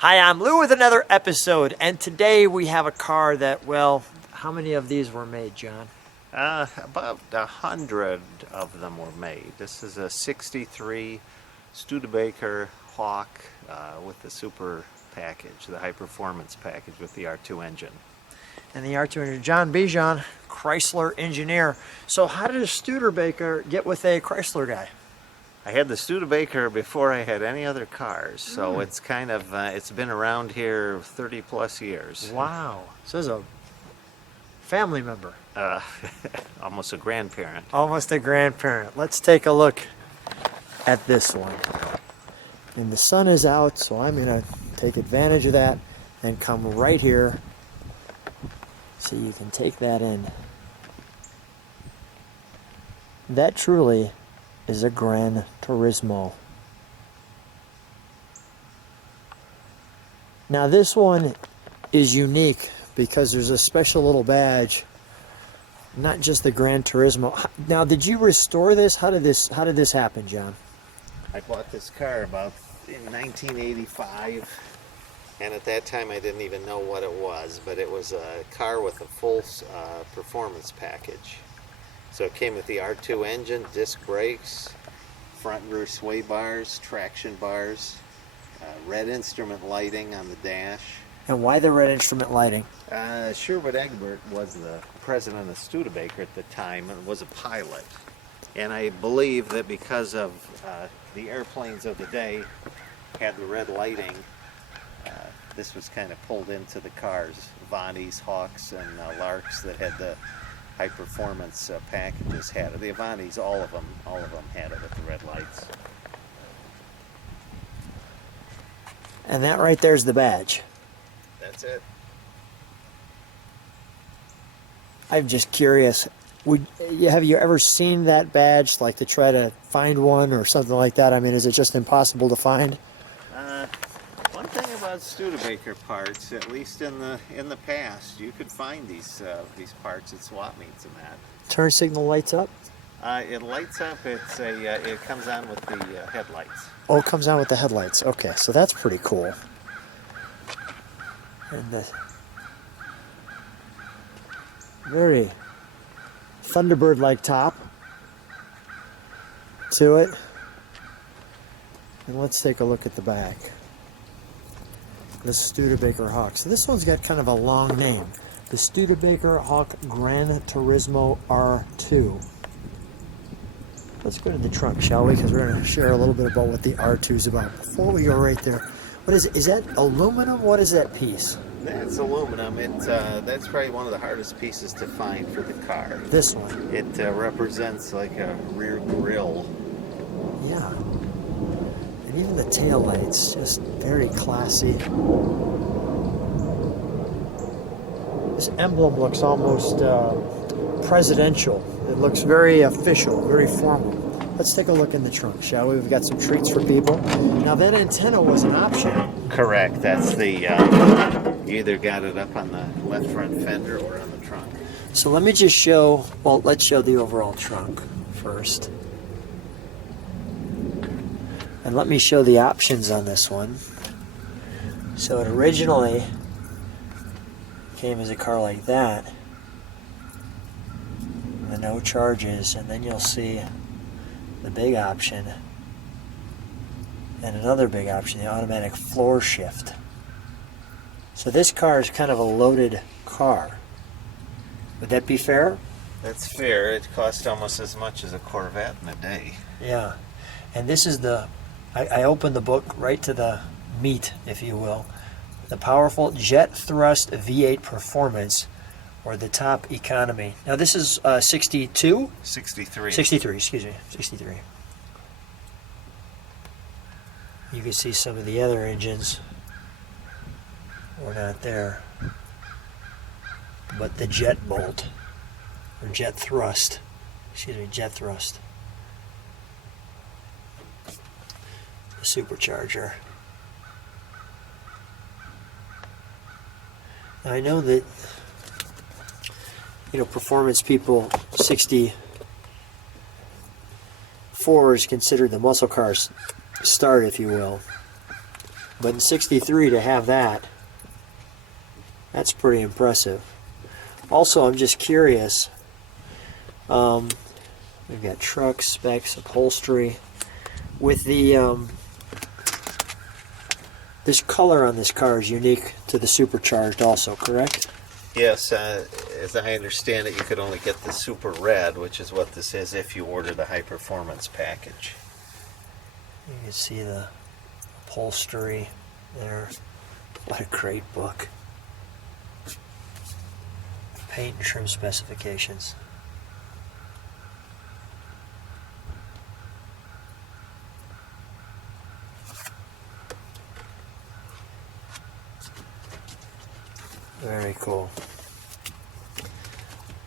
Hi, I'm Lou with another episode, and today we have a car that, well, how many of these were made, John? About 100 of them were made. This is a 63 Studebaker Hawk with the super package, the high performance package with the R2 engine. And the R2 engine, John Begian, Chrysler engineer. So how did a Studebaker get with a Chrysler guy? I had the Studebaker before I had any other cars, so it's kind of, it's been around here 30 plus years. Wow. So this is a family member. Almost a grandparent. Almost a grandparent. Let's take a look at this one. And the sun is out, so I'm going to take advantage of that and come right here so you can take that in. That truly is a Gran Turismo. Now this one is unique because there's a special little badge, not just the Gran Turismo. Now, did you restore this? How did this happen, John? I bought this car about in 1985, and at that time I didn't even know what it was, but it was a car with a full performance package. So it came with the R2 engine, disc brakes, front and rear sway bars, traction bars, red instrument lighting on the dash. And why the red instrument lighting? Sherwood Egbert was the president of Studebaker at the time and was a pilot. And I believe that because of the airplanes of the day had the red lighting, this was kind of pulled into the cars. Avantis, Hawks, and Larks that had the high performance packages had it. The Avantis, all of them had it with the red lights. And that right there's the badge. That's it. I'm just curious. Have you ever seen that badge, like to try to find one or something like that? I mean, is it just impossible to find? One thing about Studebaker parts, at least in the past, you could find these parts at swap meets and that. Turn signal lights up? It lights up. It comes on with the headlights. Oh, it comes on with the headlights. Okay, so that's pretty cool. And the very Thunderbird-like top to it. And let's take a look at the back. The Studebaker Hawk. So this one's got kind of a long name. The Studebaker Hawk Gran Turismo R2. Let's go to the trunk, shall we? Because we're going to share a little bit about what the R2 is about. Before we go right there, what is it? Is that aluminum? What is that piece? That's aluminum. That's probably one of the hardest pieces to find for the car. This one? It represents like a rear grille. Yeah. And even the tail lights, just very classy. This emblem looks almost presidential. It looks very official, very formal. Let's take a look in the trunk, shall we? We've got some treats for people. Now that antenna was an option. Correct. That's the, you either got it up on the left front fender or on the trunk. So let me just show, well, let's show the overall trunk first. And let me show the options on this one. So it originally came as a car like that. The no charges, and then you'll see the big option and another big option, the automatic floor shift. So this car is kind of a loaded car. Would that be fair? That's fair. It cost almost as much as a Corvette in a day. Yeah. And this is the, I opened the book right to the meat, if you will. The powerful jet thrust V8 performance, or the top economy. Now this is 62? 63. 63, excuse me, 63. You can see some of the other engines were not there. But the jet bolt, or jet thrust, jet thrust. The supercharger. Now I know that performance people, 64 is considered the muscle car's start, if you will. But in 63 to have that, that's pretty impressive. Also, I'm just curious. We've got trucks, specs, upholstery. With the this color on this car is unique to the Supercharged also, correct? Yes, as I understand it, you could only get the Super Red, which is what this is, if you order the high performance package. You can see the upholstery there. What a great book. Paint and trim specifications. Very cool.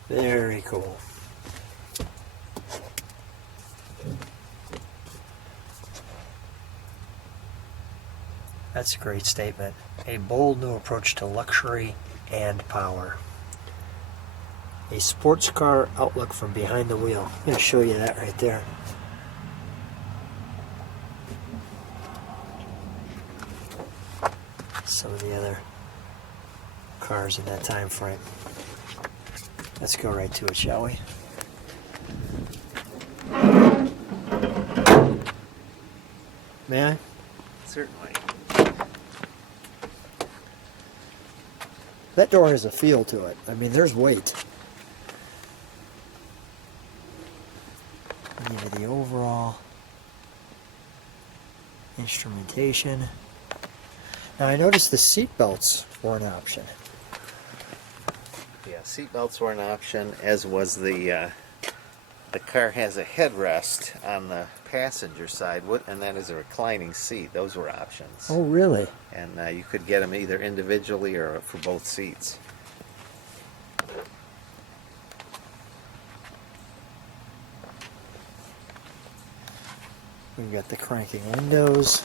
Very cool. That's a great statement. A bold new approach to luxury and power. A sports car outlook from behind the wheel. I'm going to show you that right there. Some of the other cars in that time frame. Let's go right to it, shall we? May I? Certainly. That door has a feel to it. I mean, there's weight. Give you the overall instrumentation. Now I noticed the seat belts were an option. Yeah, seat belts were an option, as was the car has a headrest on the passenger side, and that is a reclining seat. Those were options. Oh, really? And you could get them either individually or for both seats. We've got the cranking windows.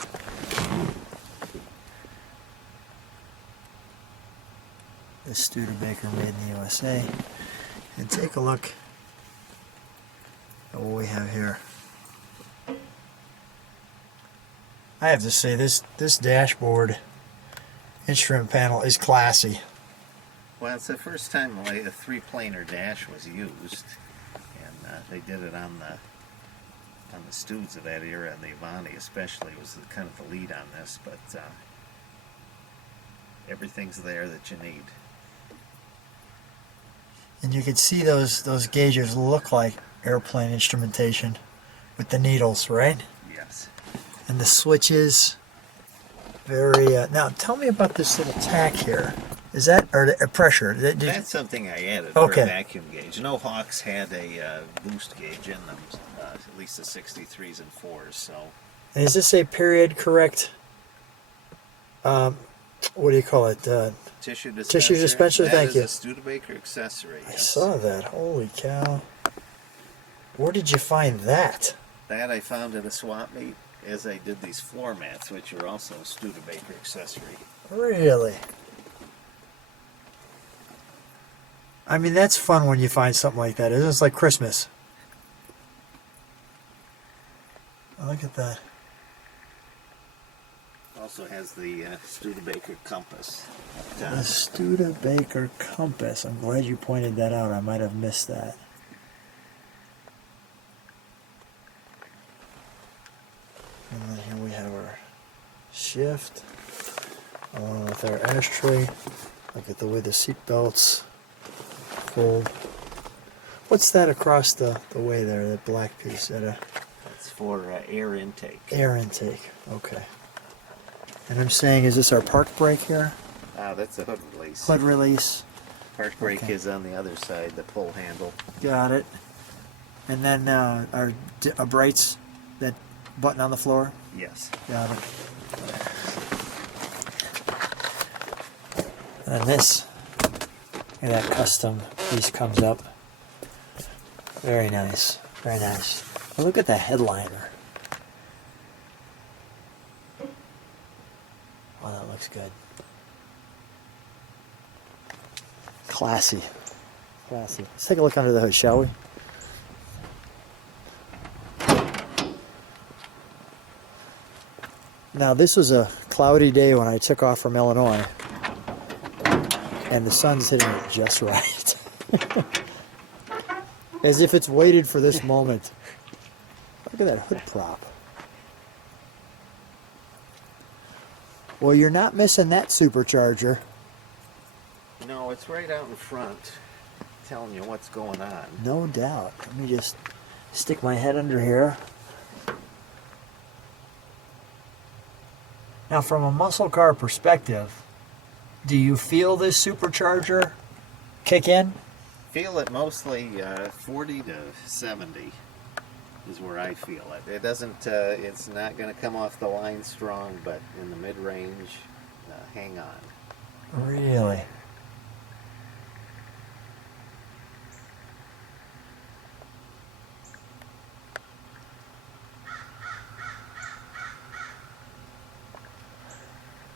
The Studebaker made in the USA. And take a look at what we have here. I have to say, this dashboard instrument panel is classy. Well, it's the first time a three-planar dash was used, and they did it on the Studes of that era, and the Avanti especially was kind of the lead on this. But everything's there that you need. And you can see those gauges look like airplane instrumentation with the needles, right? Yes. And the switches, very. Now, tell me about this little tack here. Is that or pressure? That's something I added Okay. for a vacuum gauge. No Hawks had a boost gauge in them, at least the 63s and 4s. So. And is this a period correct? What do you call it? Tissue dispenser. Tissue dispenser, thank you. That is a Studebaker accessory. I Yes. saw that. Holy cow! Where did you find that? That I found at a swap meet as I did these floor mats, which are also a Studebaker accessory. Really? I mean, that's fun when you find something like that. It's like Christmas. Oh, look at that. Also has the Studebaker compass. The Studebaker compass. I'm glad you pointed that out. I might have missed that. And then here we have our shift, along with our ashtray. Look at the way the seat belts fold. What's that across the way there, that black piece? That's for air intake. Air intake. Okay. And I'm saying, is this our park brake here? That's the hood release. Hood release. Park brake Okay. is on the other side, the pull handle. Got it. And then our brights, that button on the floor. Yes. Got it. And this, and that custom piece comes up. Very nice. Very nice. Well, look at the headliner. Wow, that looks good. Classy. Classy. Let's take a look under the hood, shall we? Now, this was a cloudy day when I took off from Illinois, and the sun's hitting it just right. As if it's waited for this moment. Look at that hood prop. Well, you're not missing that supercharger. No, it's right out in front, telling you what's going on. No doubt. Let me just stick my head under here. Now, from a muscle car perspective, do you feel this supercharger kick in? Feel it mostly 40 to 70 is where I feel it. It doesn't, it's not going to come off the line strong, but in the mid-range, hang on. Really?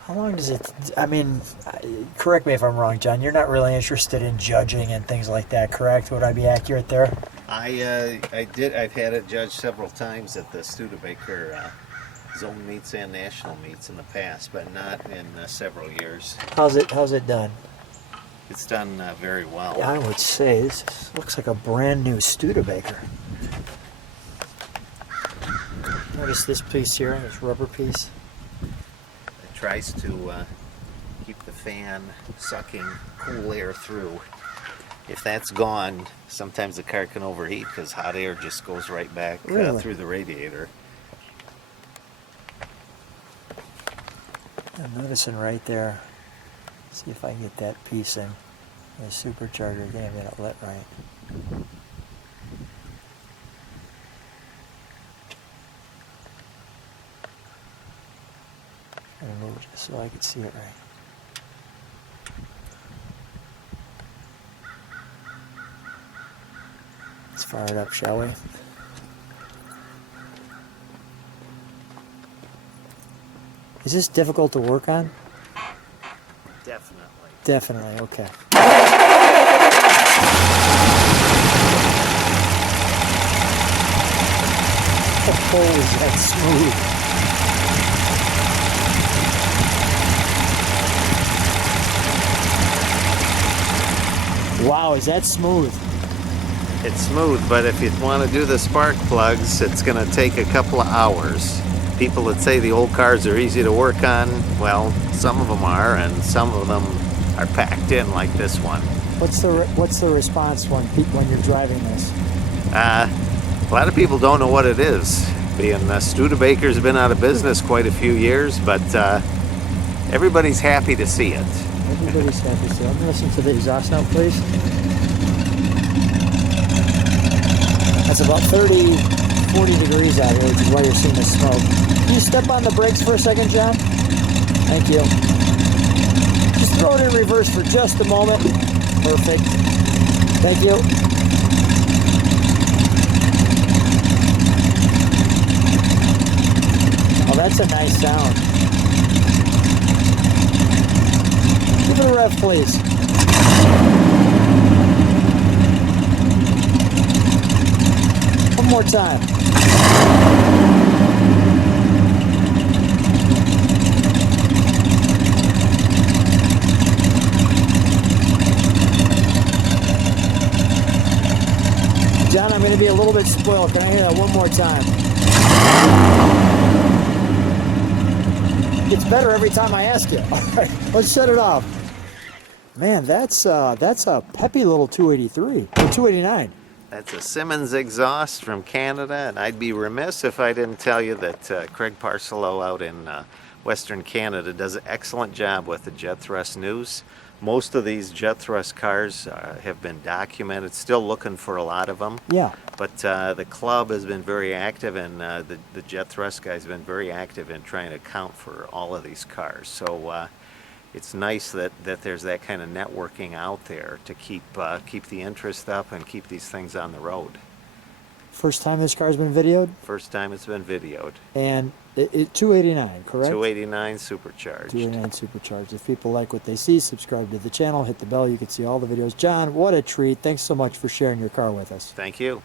How long does it, I mean, correct me if I'm wrong, John, you're not really interested in judging and things like that, correct? Would I be accurate there? I've had it judged several times at the Studebaker zone meets and national meets in the past, but not in several years. How's it done? It's done very well. Yeah, I would say this looks like a brand new Studebaker. Notice this piece here, this rubber piece. It tries to keep the fan sucking cool air through. If that's gone, sometimes the car can overheat because hot air just goes right back through the radiator. I'm noticing right there. See if I can get that piece in. The supercharger, damn, get it lit right. And move it just so I can see it right. Let's fire it up, shall we? Is this difficult to work on? Definitely. Definitely, okay. Oh, is that smooth? Wow, is that smooth? It's smooth, but if you want to do the spark plugs, it's going to take a couple of hours. People that say the old cars are easy to work on, well, some of them are, and some of them are packed in like this one. What's the response when you're driving this? A lot of people don't know what it is. Being Studebaker's been out of business quite a few years, but everybody's happy to see it. Everybody's happy to see it. I'm going to listen to the exhaust now, please. That's about 40 degrees out here, which is why you're seeing the smoke. Can you step on the brakes for a second, John? Thank you. Just throw it in reverse for just a moment. Perfect. Thank you. Oh, that's a nice sound. Give it a rev, please. One more time. John, I'm going to be a little bit spoiled. Can I hear that one more time? It's better every time I ask you. All right, let's shut it off. Man, that's a peppy little 283 or 289. That's a Simmons exhaust from Canada, and I'd be remiss if I didn't tell you that Craig Parcelo out in Western Canada does an excellent job with the jet thrust news. Most of these jet thrust cars have been documented, still looking for a lot of them. Yeah. But the club has been very active, and the jet thrust guys have been very active in trying to account for all of these cars. So it's nice that there's that kind of networking out there to keep the interest up and keep these things on the road. First time this car's been videoed? First time it's been videoed. And it 289, correct? 289 Supercharged. 289 Supercharged. If people like what they see, subscribe to the channel, hit the bell. You can see all the videos. John, what a treat. Thanks so much for sharing your car with us. Thank you.